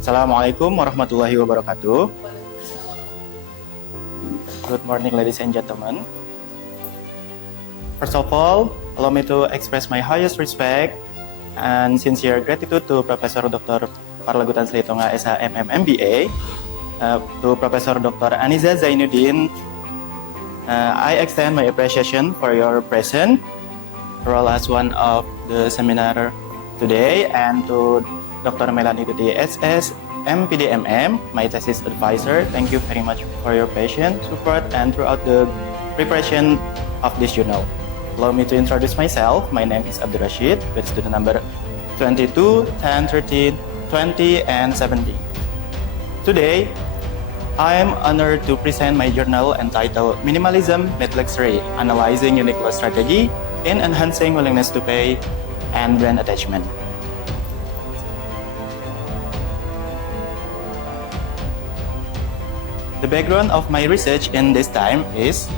Assalamualaikum warahmatullahi wabarakatuh. Good morning, ladies and gentlemen. First of all, allow me to express my highest respect and sincere gratitude to Professor Dr. Parlagutan Sritonga SHMM MBA, to Professor Dr. Aniza Zainuddin. I extend my appreciation for your presence, role as one of the seminar today, and to Dr. Melanie Duty SS, MPDMM, my thesis advisor. Thank you very much for your patience, support, and throughout the preparation of this journal. Allow me to introduce myself. My name is Abdul Rashid, with student number 22, 10, 13, 20, and 17. Today, I am honored to present my journal entitled Minimalism Made Luxury, Analyzing Uniqlo Strategy in Enhancing Willingness to Pay and Brand Attachment. The background of my research in this time is,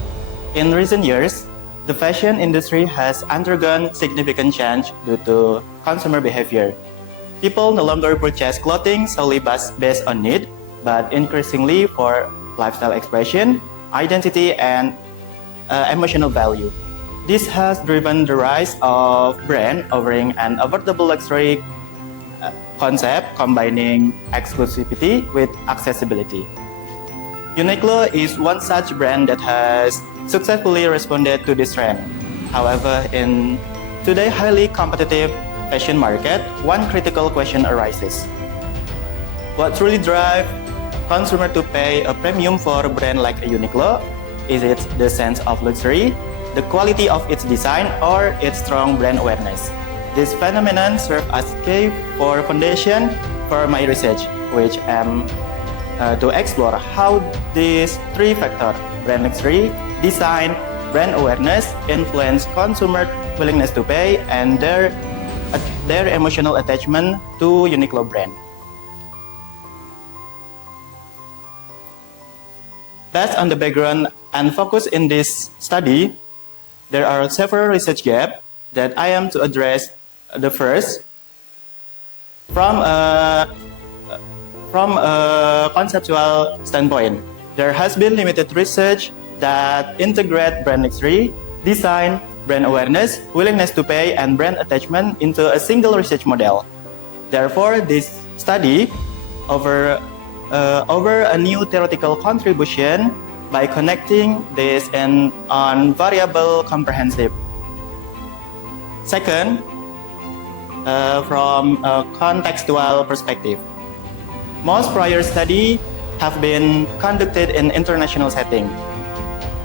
in recent years, the fashion industry has undergone significant change due to consumer behavior. People no longer purchase clothing solely based on need, but increasingly for lifestyle expression, identity, and emotional value. This has driven the rise of brand offering an affordable luxury concept combining exclusivity with accessibility. Uniqlo is one such brand that has successfully responded to this trend. However, in today's highly competitive fashion market, one critical question arises. What truly drives consumers to pay a premium for a brand like Uniqlo? Is it the sense of luxury, the quality of its design, or its strong brand awareness? This phenomenon serves as key for foundation for my research, which am to explore how these three factors, brand luxury, design, brand awareness, influence consumer willingness to pay and their emotional attachment to Uniqlo brand. Based on the background and focus in this study, there are several research gaps that I am to address. The first, from a conceptual standpoint, there has been limited research that integrate brand luxury, design, brand awareness, willingness to pay, and brand attachment into a single research model. Therefore, this study over a new theoretical contribution by connecting this on variable comprehensive. Second, from a contextual perspective. Most prior studies have been conducted in international setting.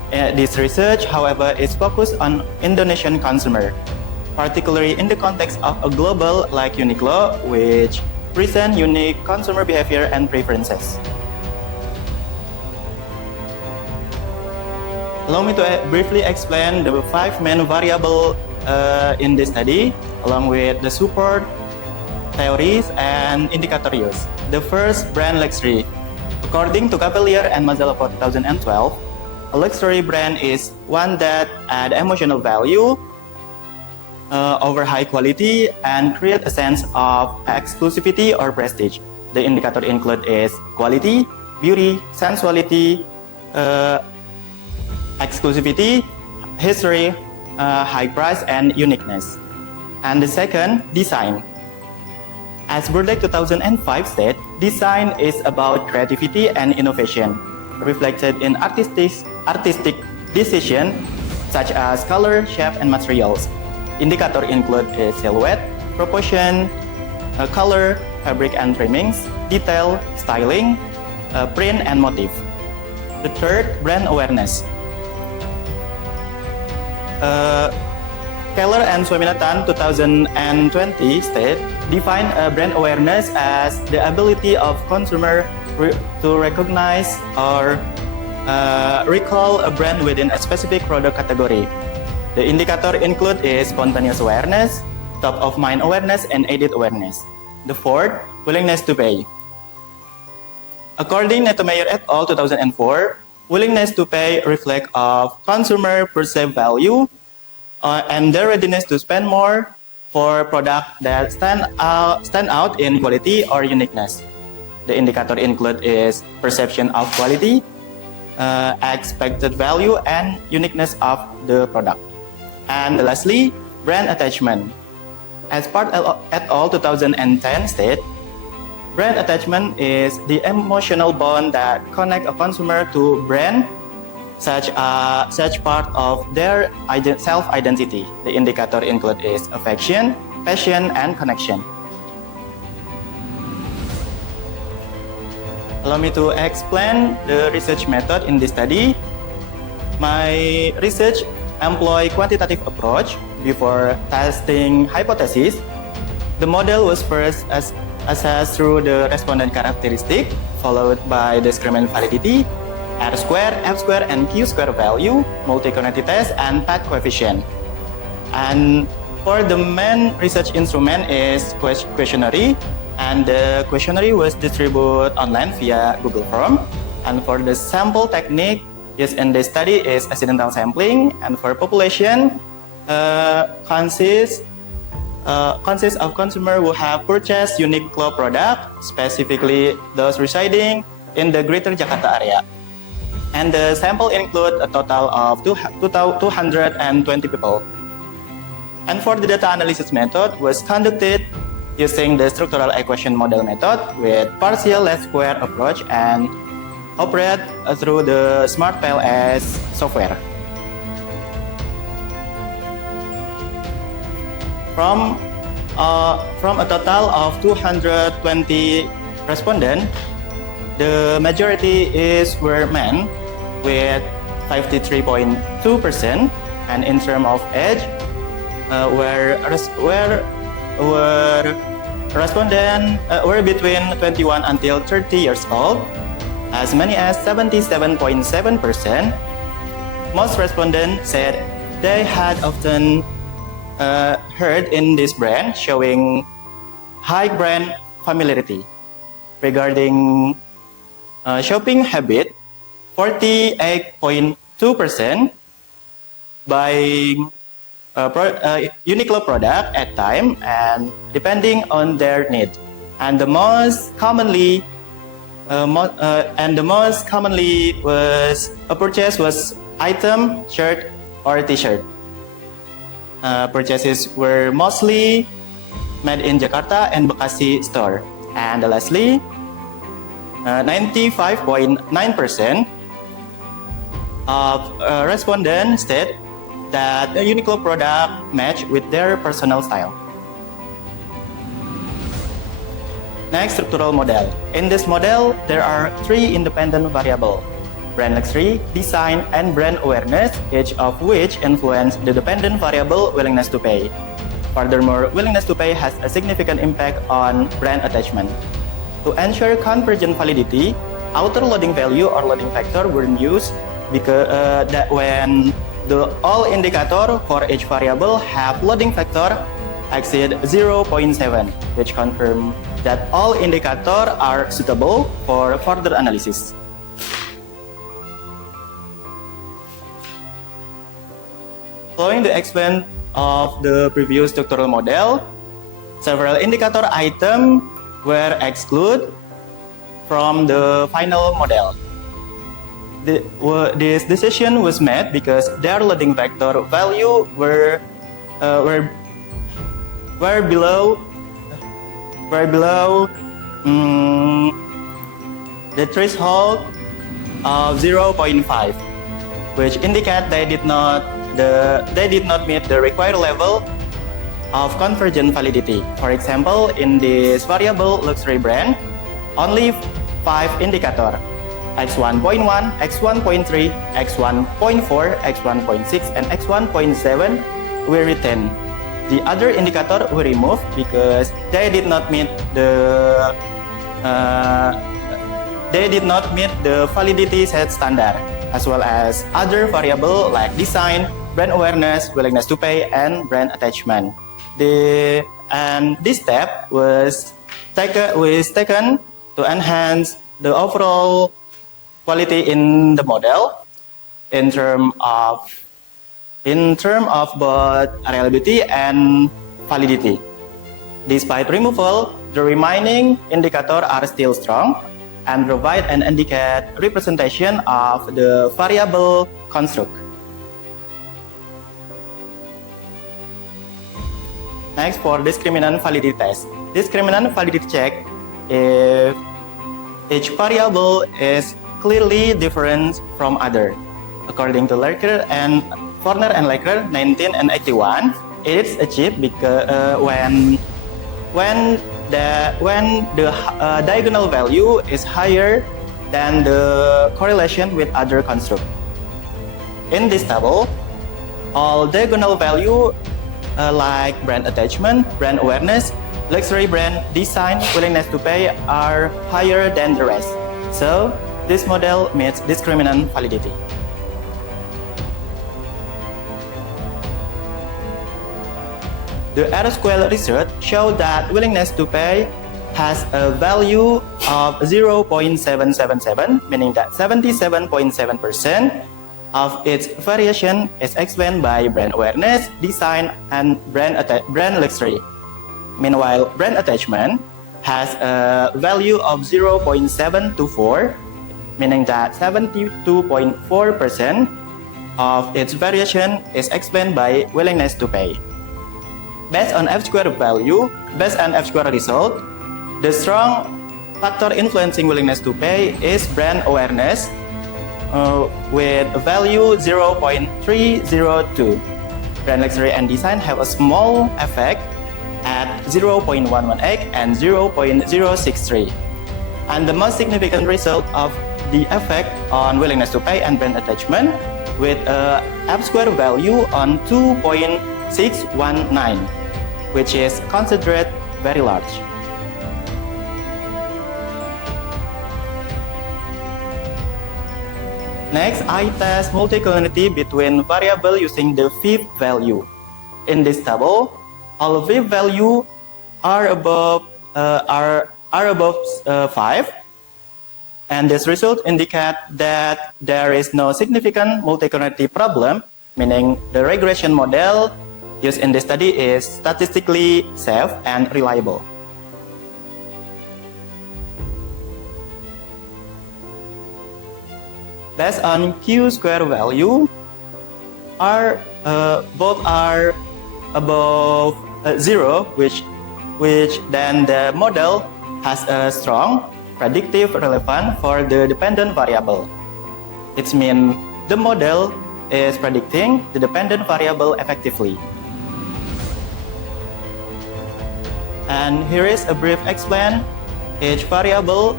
This research, however, is focused on Indonesian consumer, particularly in the context of a global like Uniqlo, which present unique consumer behavior and preferences. Allow me to briefly explain the 5 main variables in this study, along with the support theories and indicator use. The first, brand luxury. According to Cavalier and Mazzella for 2012, a luxury brand is one that adds emotional value over high quality and create a sense of exclusivity or prestige. The indicator include is quality, beauty, sensuality, exclusivity, history, high price, and uniqueness. And the second, design. As Burdek 2005 said, design is about creativity and innovation, reflected in artistic decisions such as color, shape, and materials. Indicator include a silhouette, proportion, color, fabric and trimmings, detail, styling, print, and motif. The third, brand awareness. Keller and Swaminathan 2020 state, define brand awareness as the ability of consumer to recognize or recall a brand within a specific product category. The indicator include is spontaneous awareness, top of mind awareness, and aided awareness. The fourth, willingness to pay. According to Nettomeyer et al. 2004, willingness to pay reflect of consumer perceived value and their readiness to spend more for products that stand out in quality or uniqueness. The indicator include is perception of quality, expected value, and uniqueness of the product. And lastly, brand attachment. As Part et al. 2010 state, brand attachment is the emotional bond that connect a consumer to brand, such part of their self-identity. The indicator include is affection, passion, and connection. Allow me to explain the research method in this study. My research employ quantitative approach before testing hypothesis. The model was first assessed through the respondent characteristic, followed by discriminant validity, R-square, F-square, and Q-square value, multi-cognitive test, and PAT coefficient. And for the main research instrument is questionnaire, and the questionnaire was distributed online via Google Form. And for the sample technique used in this study is accidental sampling, and for population consists of consumer who have purchased Uniqlo product, specifically those residing in the Greater Jakarta area. And the sample include a total of 220 people. And for the data analysis method was conducted using the structural equation model method with partial least square approach and operate through the SmartPLS software. From a total of 220 respondents, the majority were men with 53.2%, and in terms of age, respondents were between 21 until 30 years old, as many as 77.7%. Most respondents said they had often heard in this brand, showing high brand familiarity. Regarding shopping habit, 48.2% buying Uniqlo product at time and depending on their need, and the most commonly was a purchase was item, shirt, or t-shirt. Purchases were mostly made in Jakarta and Bekasi store. And lastly, 95.9% of respondents state that the Uniqlo product match with their personal style. Next, structural model. In this model, there are 3 independent variables: brand luxury, design, and brand awareness, each of which influence the dependent variable willingness to pay. Furthermore, willingness to pay has a significant impact on brand attachment. To ensure convergent validity, outer loading value or loading factor were used because that when the all indicator for each variable have loading factor exceed 0.7, which confirm that all indicators are suitable for further analysis. Following the explain of the previous structural model, several indicator items were excluded from the final model. This decision was made because their loading vector value were below the threshold of 0.5, which indicate they did not meet the required level of convergent validity. For example, in this variable luxury brand, only 5 indicators X1.1, X1.3, X1.4, X1.6, and X1.7 were retained. The other indicator were removed because they did not meet the validity set standard, as well as other variables like design, brand awareness, willingness to pay, and brand attachment. And this step was taken to enhance the overall quality in the model in terms of both reliability and validity. Despite removal the remaining indicators are still strong and provide an indicate representation of the variable construct. Next, for discriminant validity test. Discriminant validity check if each variable is clearly different from other. According to Lerker and Forner and Lerker, 19 and 81, it is achieved because when the diagonal value is higher than the correlation with other construct. In this table, all diagonal value like brand attachment, brand awareness, luxury brand design, willingness to pay are higher than the rest. So this model meets discriminant validity. The R-squared research showed that willingness to pay has a value of 0.777, meaning that 77.7% of its variation is explained by brand awareness, design, and brand luxury. Meanwhile, brand attachment has a value of 0.724, meaning that 72.4% of its variation is explained by willingness to pay. Based on F-squared result, the strong factor influencing willingness to pay is brand awareness with a value 0.302. Brand luxury and design have a small effect at 0.118 and 0.063. And the most significant result of the effect on willingness to pay and brand attachment with a F-squared value on 2.619, which is considered very large. Next, I test multicollinearity between variables using the fifth value. In this table, all fifth value are above 5, and this result indicate that there is no significant multicollinearity problem, meaning the regression model used in this study is statistically safe and reliable. Based on Q-square value, both are above 0, which then the model has a strong predictive relevance for the dependent variable. It means the model is predicting the dependent variable effectively. And here is a brief explain each variable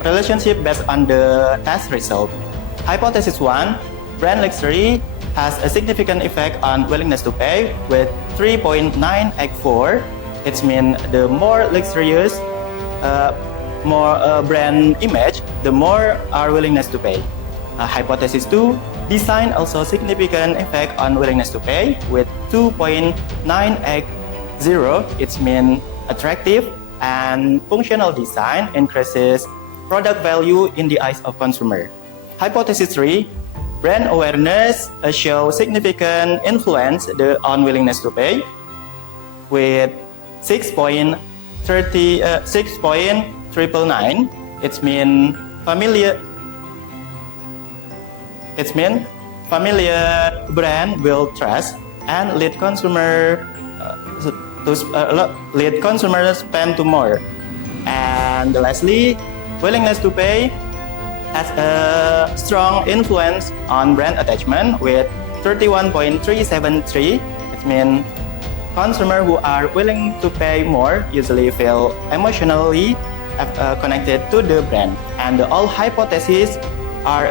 relationship based on the test result. Hypothesis 1, brand luxury has a significant effect on willingness to pay with 3.984. It means the more luxurious, more brand image, the more our willingness to pay. Hypothesis 2, design also significant effect on willingness to pay with 2.980. It means attractive and functional design increases product value in the eyes of consumer. Hypothesis 3, brand awareness shows significant influence on willingness to pay with 6.999. It means familiar brand will trust and lead consumers spend to more. And lastly, willingness to pay has a strong influence on brand attachment with 31.373. It means consumers who are willing to pay more usually feel emotionally connected to the brand. And all hypotheses are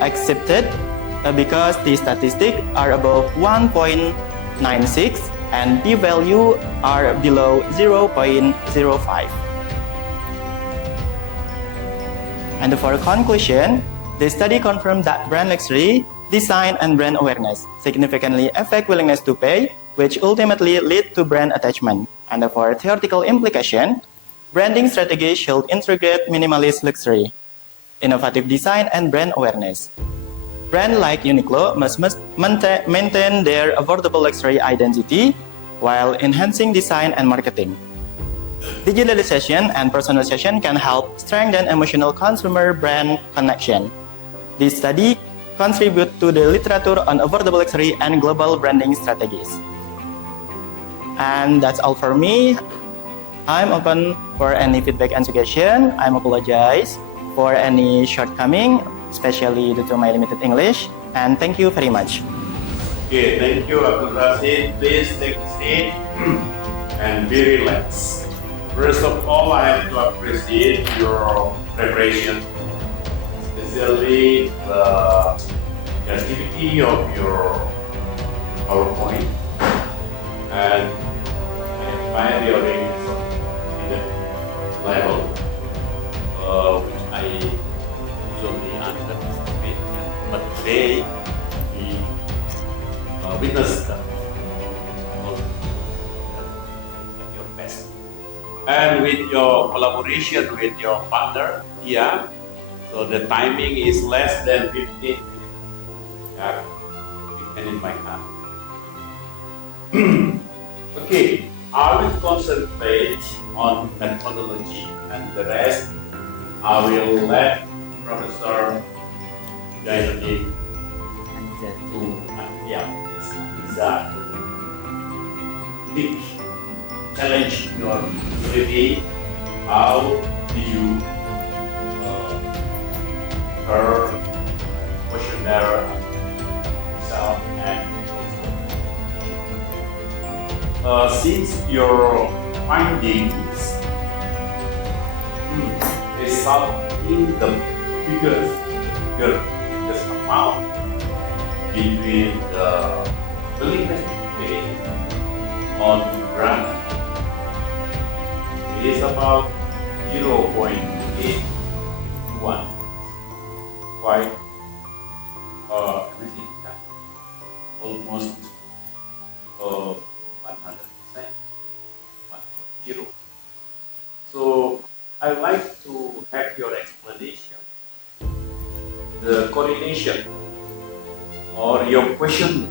accepted because the statistics are above 1.96 and p-value are below 0.05. And for conclusion, the study confirmed that brand luxury, design, and brand awareness significantly affect willingness to pay, which ultimately lead to brand attachment. And for theoretical implication, branding strategy should integrate minimalist luxury, innovative design, and brand awareness. Brands like Uniqlo must maintain their affordable luxury identity while enhancing design and marketing. Digitalization and personalization can help strengthen emotional consumer-brand connection. This study contribute to the literature on affordable luxury and global branding strategies. And that's all for me. I'm open for any feedback and suggestion. I apologize for any shortcoming, especially due to my limited English. And thank you very much. Okay, thank you, Abdul Rashid. Please take a seat and be relaxed. First of all, I have to appreciate your preparation, especially the creativity of your PowerPoint, and I admire your English level, which I usually underestimate. But today, we witnessed that. Your best. And with your collaboration with your partner, yeah, so the timing is less than 15 minutes. Yeah, and in my hand. Okay, I will concentrate on methodology, and the rest I will let Professor Jayadi to big challenge your ability. How do you her questionnaire yourself and since your findings result in the biggest amount between the willingness to pay on grant, it is about 0.81, quite significant, almost 100%, 1.0. So I'd like to have your explanation, the correlation or your question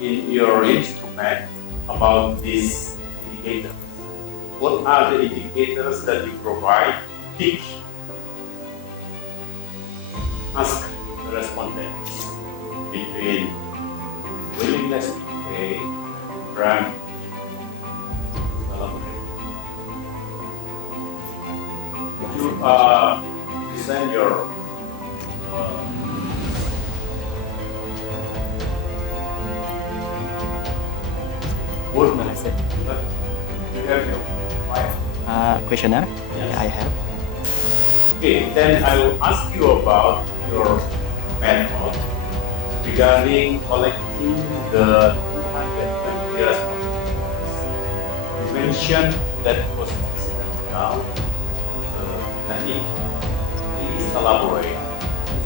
in your instrument about these indicators. What are the indicators that you provide? Pick, ask the respondents between willingness to pay and brand collaborate. Would you present your what Boleh saya? you have your file? Questionnaire? Yes. I have. Okay, then I will ask you about your method regarding collecting the 220 responses. You mentioned that was now. Please elaborate.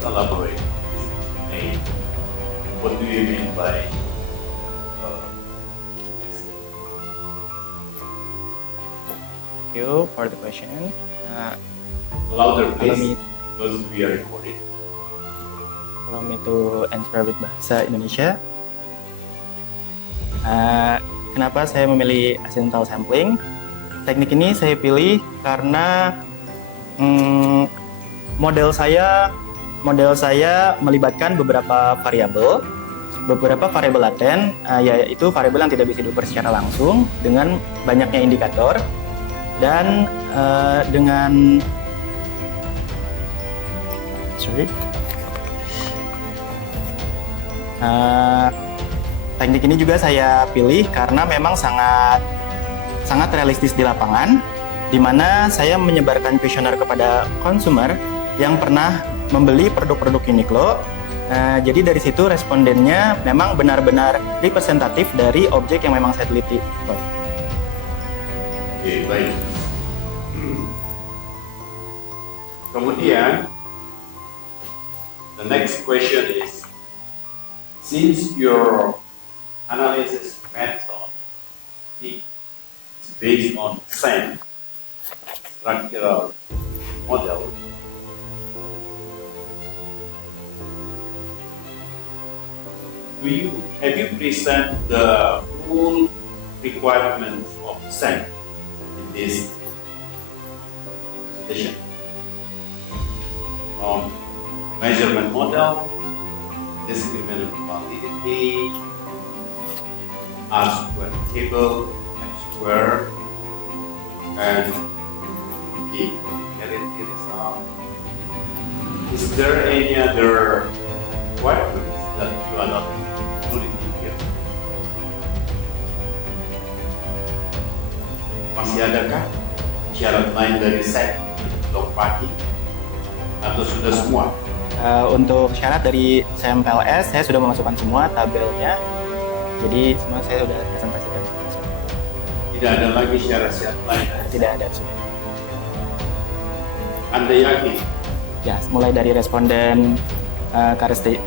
Explain. What do you mean by Thank you for the question. louder, Allow please, me, because we are recording. allow me to answer with bahasa Indonesia. Kenapa saya memilih accidental sampling? Teknik ini saya pilih karena model saya melibatkan beberapa variabel laten, yaitu variabel yang tidak bisa diukur secara langsung dengan banyaknya indikator dan dengan teknik ini juga saya pilih karena memang sangat realistis di lapangan, di mana saya menyebarkan kuesioner kepada konsumer yang pernah membeli produk-produk Uniqlo. Jadi dari situ respondennya memang benar-benar representatif dari objek yang memang saya teliti. Oke, baik. Kemudian, the next question is, since your analysis method is based on SAM, structural model, have you present the full requirements of SAM this presentation. From measurement model, discriminant validity, R-squared table, F-squared, and the clarity result. Is there any other requirements that you are not including here? Masih adakah syarat lain dari set blok pagi atau sudah semua? Untuk syarat dari SMPLS saya sudah memasukkan semua tabelnya, jadi semua saya sudah presentasikan. Tidak ada lagi syarat-syarat lain? Tidak ada, sudah. Anda yakin? Ya, mulai dari responden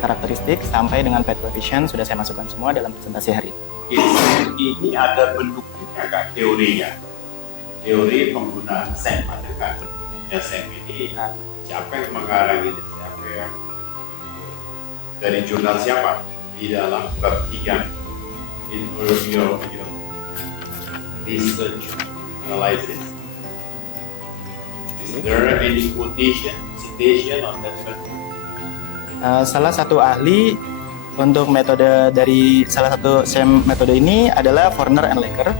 karakteristik sampai dengan pet coefficient sudah saya masukkan semua dalam presentasi hari ini. Ini ada pendukungnya kak teorinya? Teori penggunaan SEM, adakah pendukungnya SEM ini? Siapa yang mengarang ini? Siapa yang dari jurnal siapa? Di dalam bab 3 in your research analysis. Is there any citation on that method? Salah satu ahli untuk metode dari salah satu SEM metode ini adalah Forner and Laker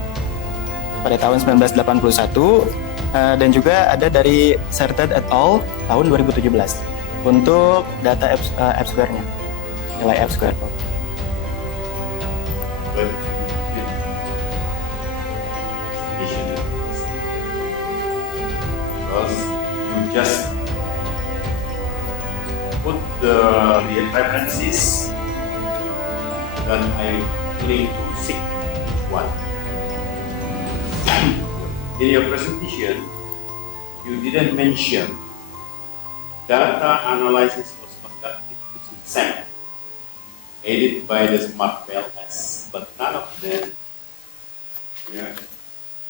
pada tahun 1981 dan juga ada dari Serted et al. Tahun 2017 untuk data F-square-nya, nilai F-square. But because you just put the references that I link to see each one. In your presentation, you didn't mention data analysis was conducted using SEM, aided by the Smart PLS, but none of them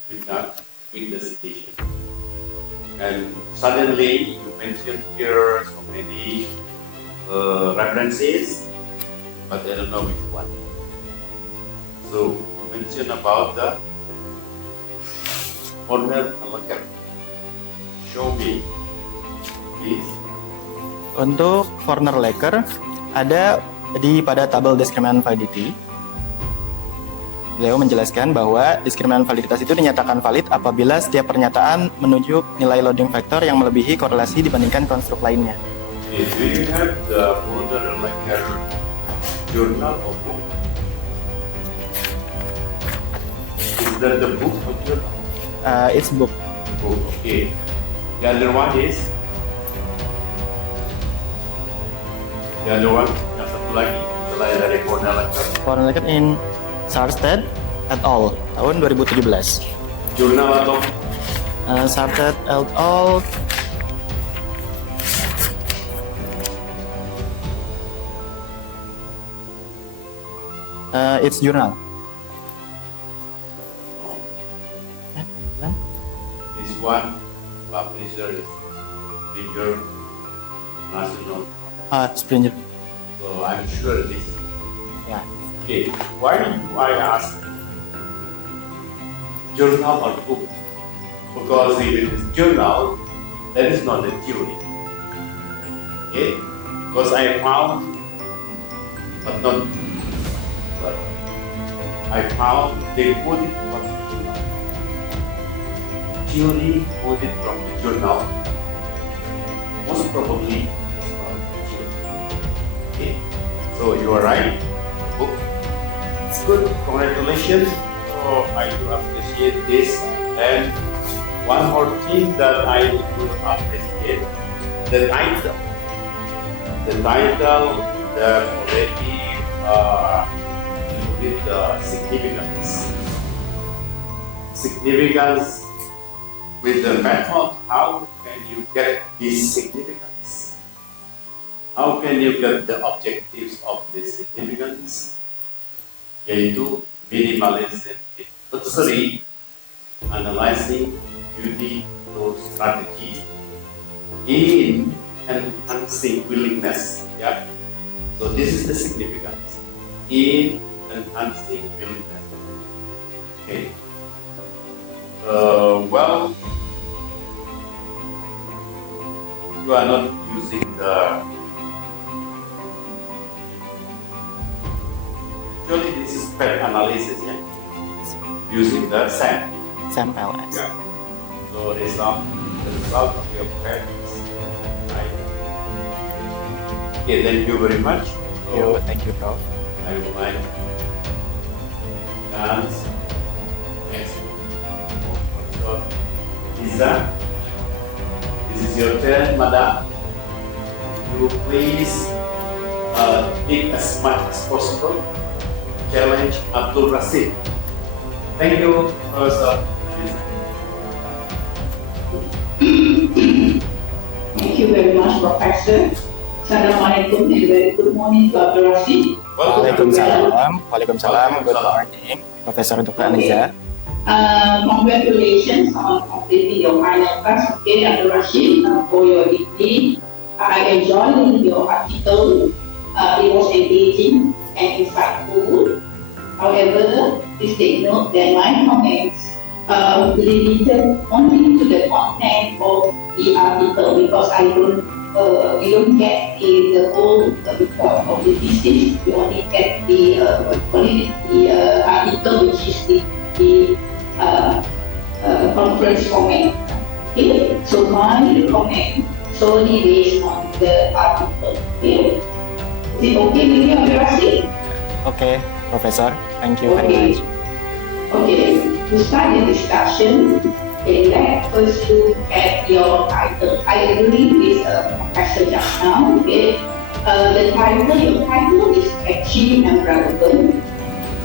did not with the citation. And suddenly you mentioned here so many references, but I don't know which one. So you mentioned about the Forner and Laker. Show me, please. Untuk Forner Laker ada pada tabel discriminant validity. Beliau menjelaskan bahwa diskriminan validitas itu dinyatakan valid apabila setiap pernyataan menunjuk nilai loading factor yang melebihi korelasi dibandingkan konstruk lainnya. Do you have the Forner and Laker journal or book? Is that the book or journal? It's book. Book, okay. The other one is? The other one, yang satu lagi, selain dari Forner and Laker. Forner Laker in Sarstedt et al. Tahun 2017. Jurnal atau? Sarstedt et al. It's journal. This one, publisher is bigger, national. Springer. So I'm sure this. Ya. Okay, why do I ask journal or book? Because if it is journal, that is not a theory. Okay, because I found, I found they put it from the journal. Theory put it from the journal. Most probably it's not theory. Okay, so you are right. Book. It's good. Congratulations. So I do appreciate this. And one more thing that I do appreciate, the title. The title that already included the significance. Significance with the method. How can you get this significance? How can you get the objectives of this significance? Yaitu minimalism theory, analyzing beauty through strategy in enhancing willingness. Yeah. So this is the significance in enhancing willingness. Okay. Well, you are not using actually this is PET analysis, yeah? Using the SAM. SAM LS. Yeah. So the result of your PET is right. Okay, thank you very much. Thank you, Prof. I would like dance next. So, Lisa, this is your turn, madam. You please take as much as possible. Challenge Abdul Rasid. Thank you, Professor. Thank you very much, Professor. Assalamualaikum and very good morning to Abdul Rasid. Waalaikumsalam. Waalaikumsalam. Good morning, Profesor Dr. Aliza. Congratulations on completing your final class, okay, Abdul Rasid, for your degree. I enjoyed your article. It was engaging and insightful. However, please take note that my comments related only to the content of the article because we don't get the whole report of the thesis. We only get the article, which is the conference comment. Okay, so my comment solely based on the article. Okay, is it okay with you, Abdul Rasid? Okay, Professor. Thank you very much. Okay, to start the discussion, let's first look at your title. I agree with Professor just now. Okay, your title is catchy and relevant.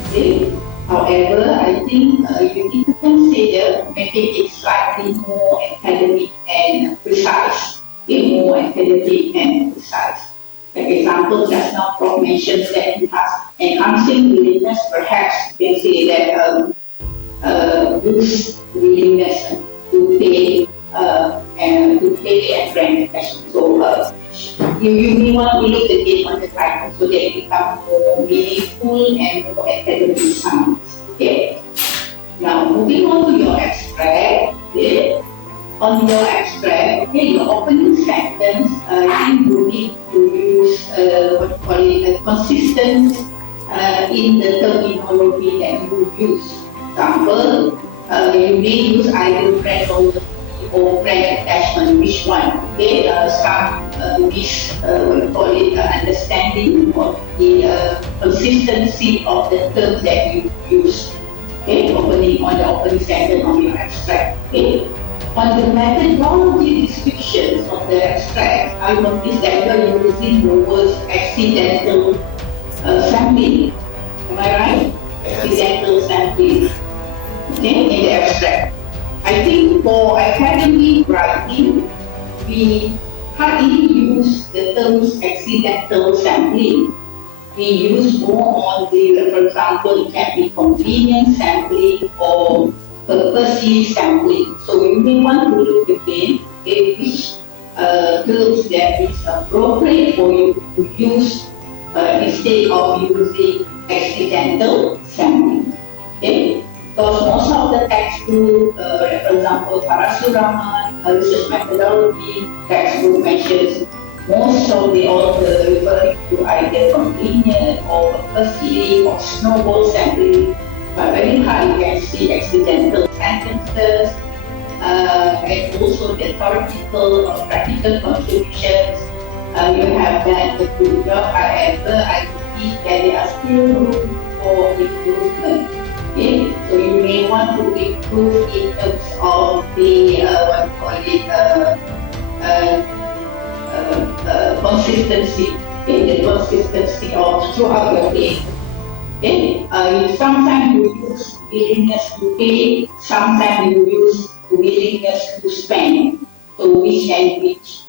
Okay, however, I think you need to consider making it slightly more academic and precise. Okay, more academic and precise. For example, just now Prof mentioned that enhancing willingness, perhaps you can say that boost willingness to pay and grant attention. So you may want to look again on the title so that it becomes more meaningful and more academic sound. Okay. Now moving on to your abstract. Okay. On your abstract, okay, your opening sentence, I think you need to use consistent in the terminology that you use. For example, you may use either friend or friend attachment, which one? Okay, some understanding of the consistency of the terms that you use. Okay, on the opening sentence on your abstract. Okay. On the methodology descriptions of the abstract, I noticed that you are using the words accidental sampling. Am I right? Yes. Accidental sampling. Okay, in the abstract. I think for academic writing, we hardly use the terms accidental sampling. We use more on the, for example, it can be convenience sampling or purposely sampling. So you may want to look again at which terms that is appropriate for you to use instead of using accidental sampling. Okay? Because most of the textbook, for example, Parasuraman, research methodology textbook mentions most of the author referring to either convenient or purposely or snowball sampling. But very high, you can see accidental sentences and also the theoretical or practical contributions. You have done a good job. However, I believe that there are still room for improvement. Okay? So you may want to improve in terms of the consistency. Okay? The consistency of throughout your day. Okay? Sometimes you use willingness to pay, sometimes you use willingness to spend. So which and which?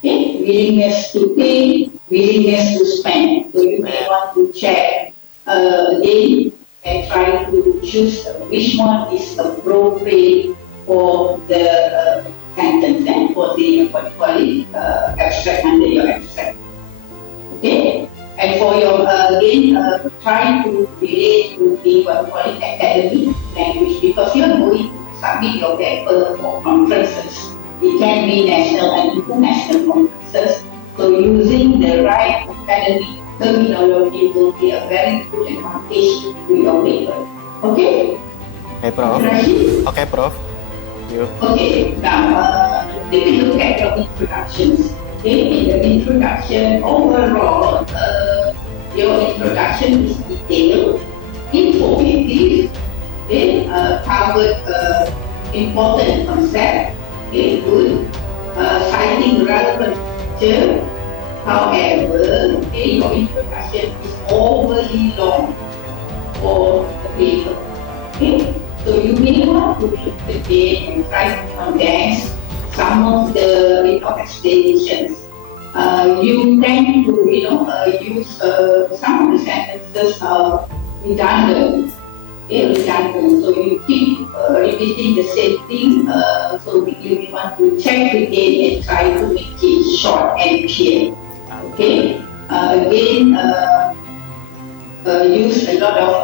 Okay? Willingness to pay, willingness to spend. So you may want to check again and try to choose which one is appropriate for the sentence and for the abstract under your abstract. Okay? And for your, try to relate to the academic language because you're going to submit your paper for conferences. It can be national and international conferences. So using the right academic terminology will be a very good advantage to your paper. Okay? Okay, Prof. Rashid? Okay, Prof. You. Okay, now take a look at your introductions. Okay, in the introduction, overall, your introduction is detailed, informative, okay, covered important concept, okay, good, citing relevant literature. However, okay, your introduction is overly long for the paper. Okay? So you may want to look again and try to condense some of the explanations. You tend to use some of the sentences are redundant. Okay, redundant. So you keep repeating the same thing. So you may want to check again and try to make it short and clear. Okay. Again. Use a lot of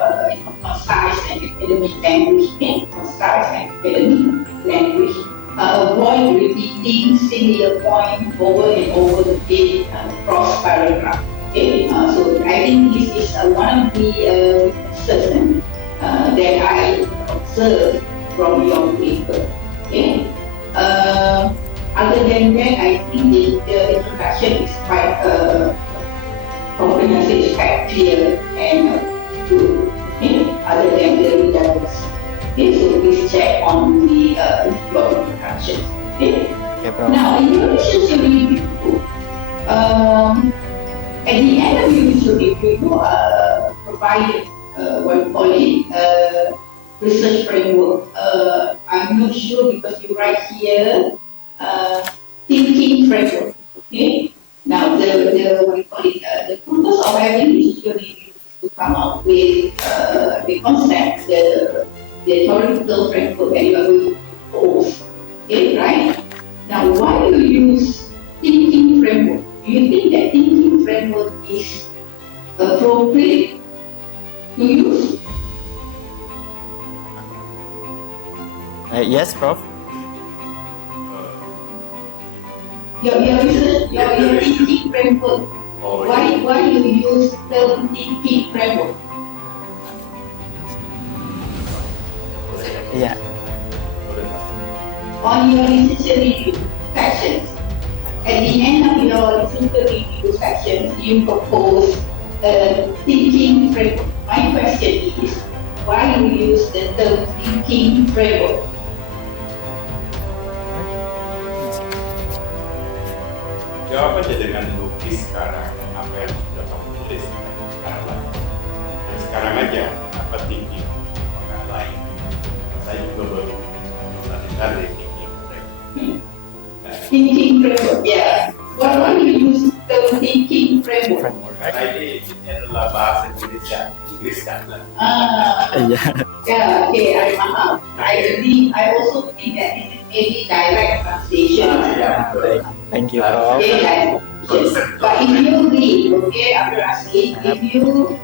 concise and academic language, concise and academic language. Avoid repeating similar points over and over the page cross paragraph. Okay, so I think this is one of the weaknesses that I observed from your paper. Okay. Other than that, I think the introduction is quite comprehensive, is quite clear and good. Okay. Other than the redundancy. Okay, so please check on the your introduction. Okay. Okay, Prof. Now, in your relationship review, at the end of your relationship review, you provided what you call it research framework. I'm not sure because you write here thinking framework. Okay. Now, the what you call it the purpose of having research review is to come up with the concept, the theoretical framework that you are going to propose. Okay, right? Now, why do you use thinking framework? Do you think that thinking framework is appropriate to use? Yes, Prof. Your thinking framework. Why you use the thinking framework? Yeah. On your literature review sections, at the end of your literature review sections, you propose a thinking framework. My question is, why you use the term thinking framework? Jawab aja dengan lukis sekarang apa yang sudah kamu tulis sekarang lagi. Dan sekarang aja apa thinking apakah lain. Saya juga baru dari thinking framework. Thinking framework, yeah. Why you use the thinking framework? Karena ini adalah bahasa Indonesia, Inggris kan. Iya. Yeah, okay, I paham. I also think that this is maybe direct translation. Thank you, Prof. Okay, direct translation. But if you read, okay, after asking, if you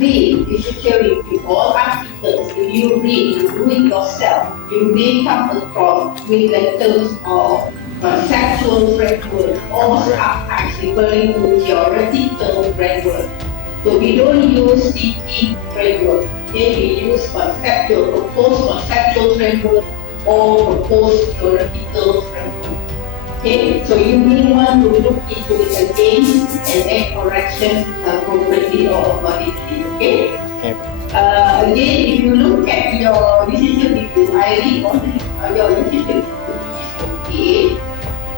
read literature review all articles, if you read, you do it yourself, you may come across with the terms of conceptual framework or sometimes referring to theoretical framework. So we don't use thinking framework. Okay, we use proposed conceptual framework or proposed theoretical framework. Okay, so you may want to look into it again and make corrections appropriately or accordingly. Okay. Okay. Again, if you look at your decision review, I read only your decision review. Okay.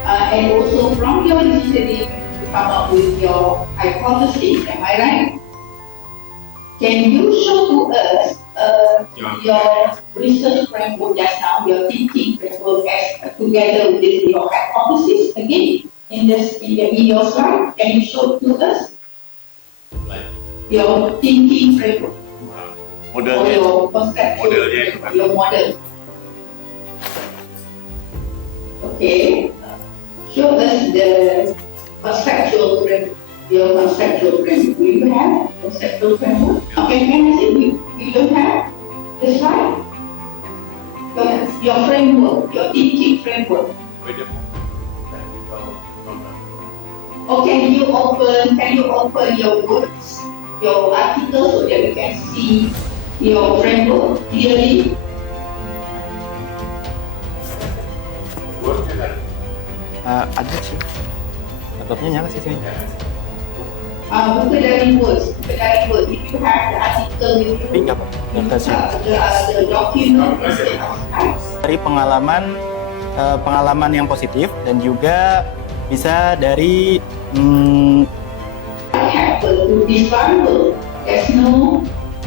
And also from your decision review, you come up with your hypothesis. Am I right? Can you show to us your research framework just now, your thinking framework as together with your hypothesis again in your slide? Can you show to us your thinking framework or your conceptual framework, your model? Okay, show us the conceptual framework. Your conceptual framework. Do you have conceptual framework? Okay, can I say we don't have? That's right. your framework, your thinking framework. Wait a moment. Technical problem. Or can you open your words, your article so that we can see your framework clearly? Word-nya kan? Ada sih. Laptopnya nyala sih sini. Bukan dari words. If you have the article, if Tapi you nggak apa. Nggak kasih. the document instead of slides. Dari pengalaman yang positif dan juga bisa dari What happened to this variable? There's no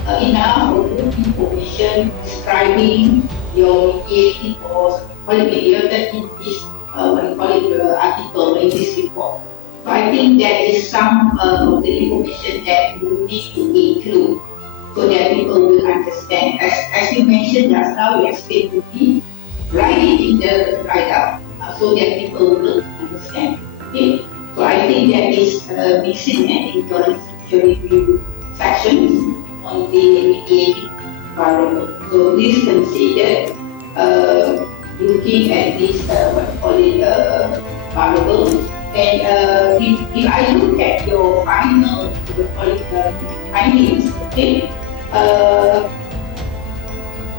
enough or good information describing your mediating or mediated in this article in this report. So I think that is some of the information that you need to include so that people will understand. As you mentioned just now, you explained to me, write it in the write-up so that people will understand. Okay? So I think that is missing in your institutional review sections on the mediating variable. So this considered looking at this variable. And if I look at your final findings, okay,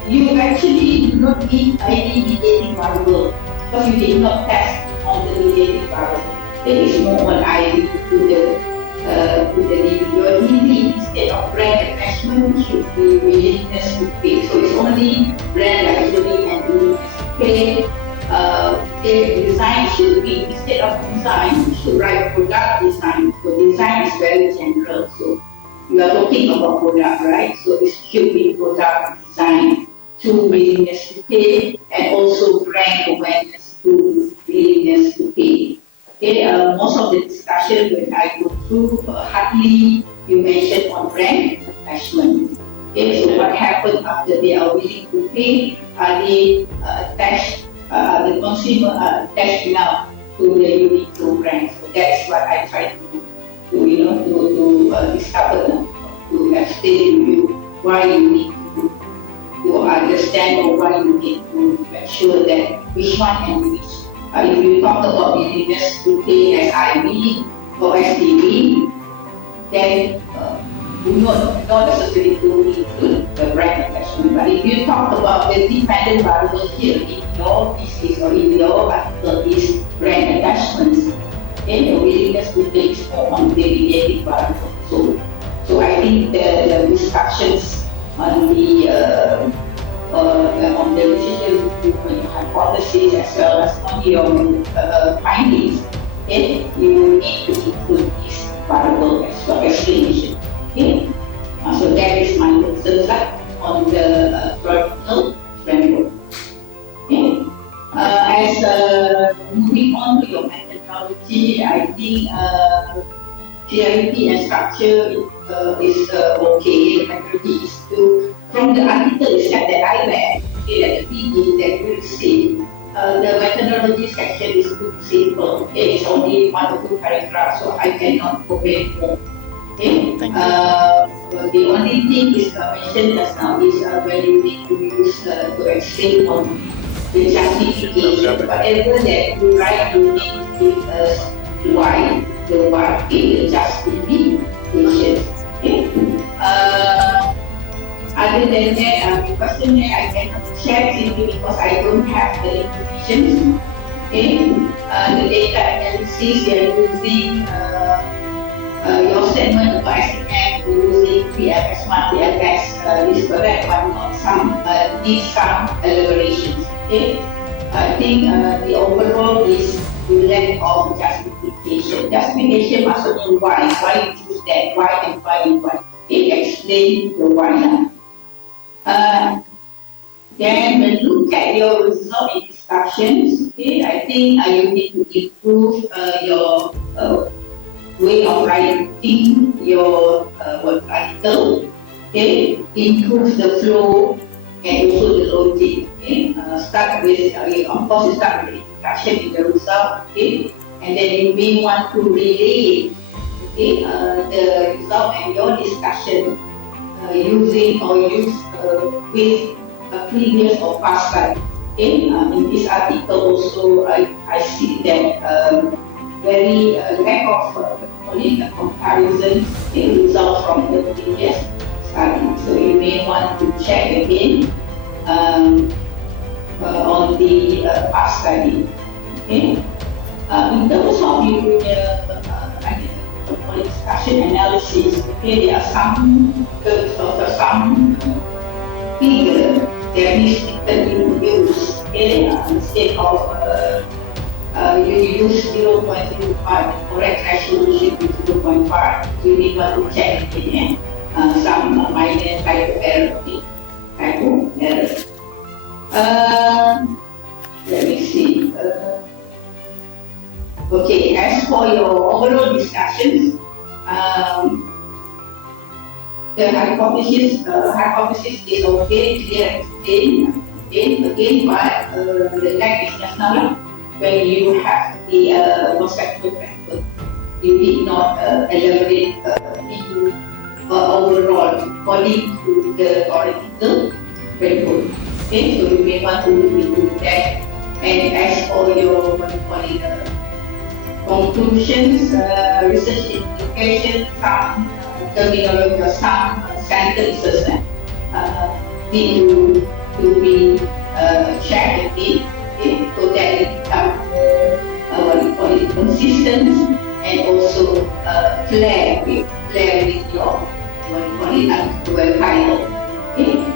you actually do not need any mediating variable because you did not test on the mediating variable. There is more on ID to the your DB instead of brand attachment should be willingness to pay. So it's only brand luxury and willingness to pay. The design should be, instead of design, you should write product design. So design is very general. So you are talking about product, right? So it should be product design to willingness to pay and also brand awareness to willingness to pay. Okay, most of the discussion when I go through, hardly you mentioned on brand attachment. Okay, so what happened after they are willing to pay? Are they attached? The consumer attached enough to the Uniqlo brand. So that's what I try to discover, to explain to you why you need to understand or why you need to make sure that which one and which. If you talk about willingness to pay as IB or SDB, then not necessarily to include the brand attachment. But if you talk about the dependent variable here in your thesis or in your article is brand attachments, then the willingness to pay is more on the mediating variable. So I think the discussions on the relationship between your hypothesis as well as on your findings, then you need to include this variable as well explanation. Okay. So that is my concern on the vertical framework. Okay. As moving on to your methodology, I think clarity and structure is okay. The methodology is to, from the article that I read, okay, at the PD that you will see, the methodology section is too simple. Okay, it's only 1 or 2 paragraphs, so I cannot comment more. Okay. The only thing is mentioned just now is when you need to use to explain on the justification. Whatever that you write, you need to give us why, the justification. Okay. Other than that, the question that I cannot share simply because I don't have the information. Okay. The data analysis they are using. Your statement about SMF using PFS, smart PFS is correct, but not some, need some elaborations. Okay? I think the overall is the lack of justification. Justification maksudnya why you choose that, why and why and why. Okay, explain the why. Then when you look at your result in discussions, okay, I think you need to improve your way of writing your article, okay, improve the flow and also the logic. Okay, start with, of course, you start with the introduction in the result, okay, and then you may want to relate, okay, the result and your discussion using or use with previous or past life. Okay, in this article also I see that very lack of comparison results from the previous study. So you may want to check again on the past study. Okay. In terms of your discussion analysis, okay, there are some figure that that you use, okay, instead of you use 0.05, correct resolution with 0.5. You need to check again, some minor typo error. Let me see. Okay, as for your overall discussions, the hypothesis is okay, clear, explain, again, but the lack is just now when you have the conceptual factor. You did not elaborate in overall according to the theoretical framework. Okay, so you may want to look into that. And as for your conclusions, research implications, some terminology, some sentences need to be checked again, okay, so that it becomes consistent and also clear with your title. Okay.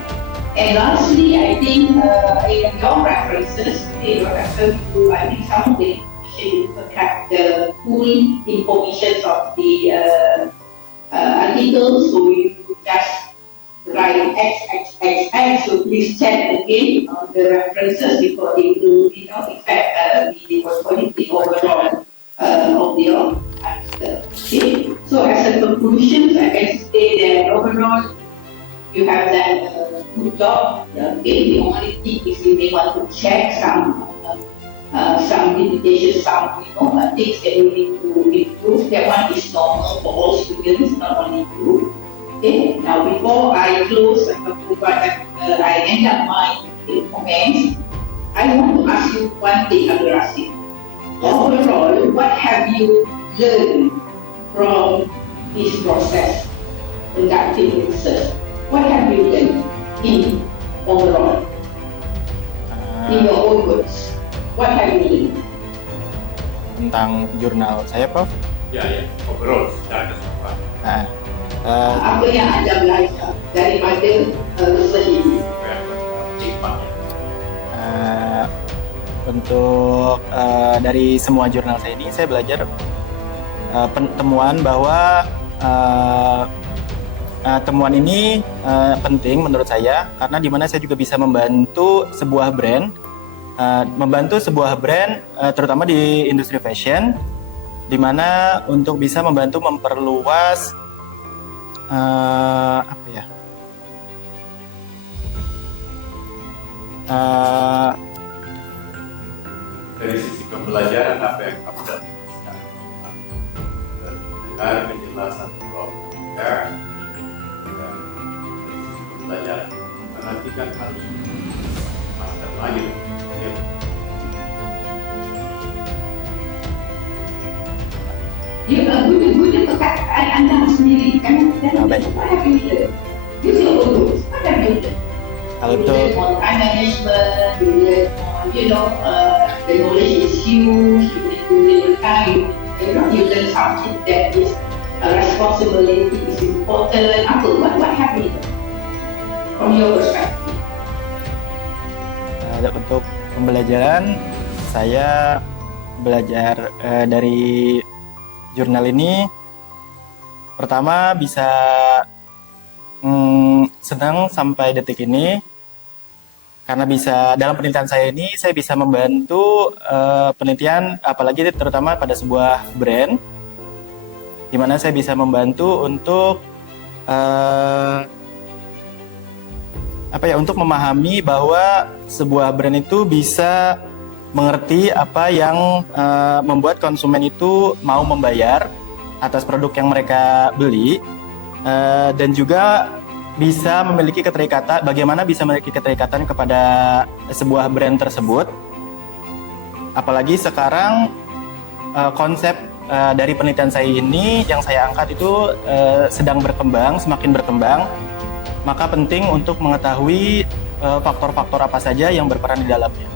And lastly, I think in your references, I think some of the information you have the full information of the articles, so you just write XXXX, so please check again on the references before it will affect the overall of your answer. Okay, so as a conclusion, I can say that overall you have done a good job. Okay, the only thing is you may want to check some limitations, some things that you need to improve. That one is normal for all students, not only you. Okay. Now before I close, I end up my comments. I want to ask you one thing, Abdul Rasid. Overall, what have you learned from this process, conducting research? What have you learned in overall, in your own words? What have you learned? Tentang jurnal saya, Prof? Ya, overall secara keseluruhan. Apa yang Anda belajar daripada research ini? Untuk dari semua jurnal saya ini, saya belajar temuan bahwa temuan ini penting menurut saya, karena di mana saya juga bisa membantu sebuah brand, terutama di industri fashion, di mana untuk bisa membantu memperluas dari sisi pembelajaran apa yang kamu dapatkan dengan penjelasan Prof. Dan dari sisi pembelajaran nanti kan harus master lagi ya. Ya, guna perkataan Anda sendiri kan, dan apa yang kita use your own words. What have you done? Kalau You itu learn on time management, you learn on, the knowledge is huge, you need to learn time, you learn something that is responsibility is important. What have you done from your perspective? untuk pembelajaran, saya belajar dari jurnal ini. Pertama, bisa senang sampai detik ini karena bisa dalam penelitian saya ini saya bisa membantu penelitian, apalagi terutama pada sebuah brand, di mana saya bisa membantu untuk untuk memahami bahwa sebuah brand itu bisa mengerti apa yang membuat konsumen itu mau membayar atas produk yang mereka beli, dan juga bisa memiliki keterikatan, bagaimana bisa memiliki keterikatan kepada sebuah brand tersebut. Apalagi sekarang konsep dari penelitian saya ini yang saya angkat itu sedang berkembang, semakin berkembang. Maka penting untuk mengetahui faktor-faktor apa saja yang berperan di dalamnya.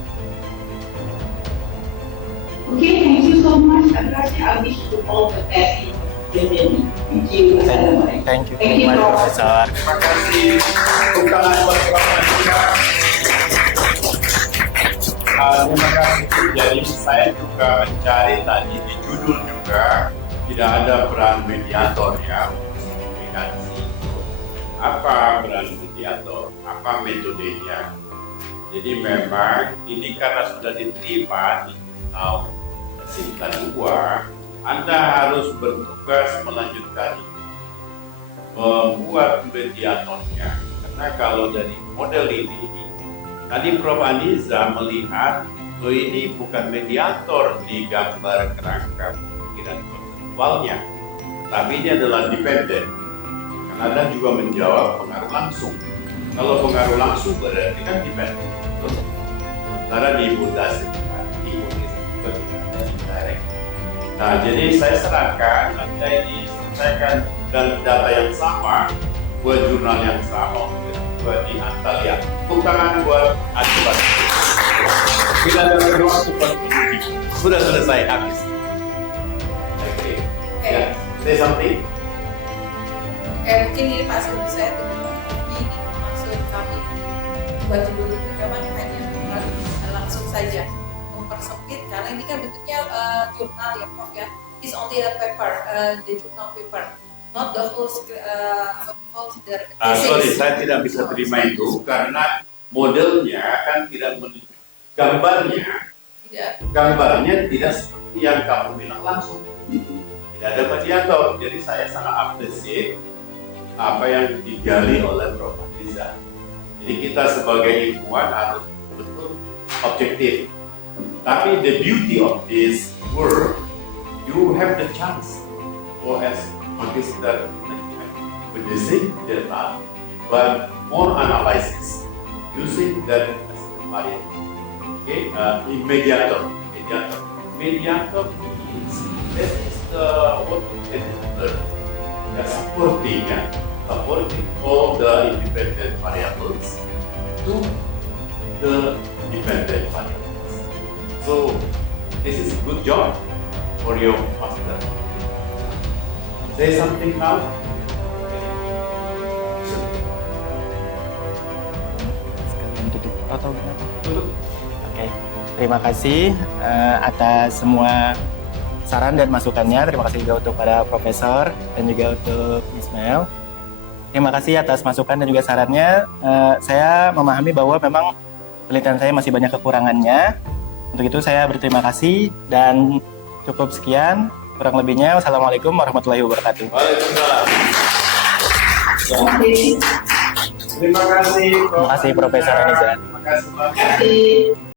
Okay, thank you so much. I wish you all the best. Thank you. Thank you, Thank you, Pak Prof. Profesor. Terima kasih. Tepuk tangan buat Bapak juga. Terima kasih. Jadi saya juga mencari tadi di judul juga tidak ada peran mediator ya. Komunikasi. Apa peran mediator? Apa metodenya? Jadi memang ini karena sudah diterima di Sinta 2, Anda harus bertugas melanjutkan membuat mediatornya. Karena kalau dari model ini, tadi Prof. Aniza melihat bahwa ini bukan mediator di gambar kerangka pikiran konseptualnya, tapi ini adalah dependent. Karena Anda juga menjawab pengaruh langsung. Kalau pengaruh langsung berarti kan dependent. Sementara di mutasi direct. Nah, jadi saya sarankan Anda ini selesaikan dan data yang sama buat jurnal yang sama buat di Antalya. Tepuk tangan buat Anjubat. Tidak ada waktu buat pendidik. Sudah selesai habis. Oke. Ya, say something. Mungkin ini Pak Sudi saya ini maksud kami buat dulu rekaman hanya langsung saja mempersempit karena ini kan bentuknya jurnal ya Prof ya. It's only a paper, the journal paper, not the whole the Sorry, saya tidak bisa terima itu karena modelnya kan tidak gambarnya tidak seperti yang kamu bilang langsung. Tidak ada mediator, jadi saya sangat apresiasi apa yang digali oleh Prof. Aniza. Jadi kita sebagai ilmuwan harus betul objektif. Tapi the beauty of this work, you have the chance for as magister with the same data, but more analysis using that as a variable. Okay, in mediator means this is the what we can learn. Supporting all the independent variables to the dependent variables. So this is a good job for your master. Say something now. Sekalian tutup atau gimana? Tutup. Oke, terima kasih atas semua saran dan masukannya. Terima kasih juga untuk para profesor dan juga untuk Ismail. Terima kasih atas masukan dan juga sarannya. Saya memahami bahwa memang penelitian saya masih banyak kekurangannya. Untuk itu saya berterima kasih dan cukup sekian. Kurang lebihnya, wassalamualaikum warahmatullahi wabarakatuh. Waalaikumsalam. Okay. Terima kasih. Terima kasih, Profesor Aniza. Terima kasih. Terima kasih.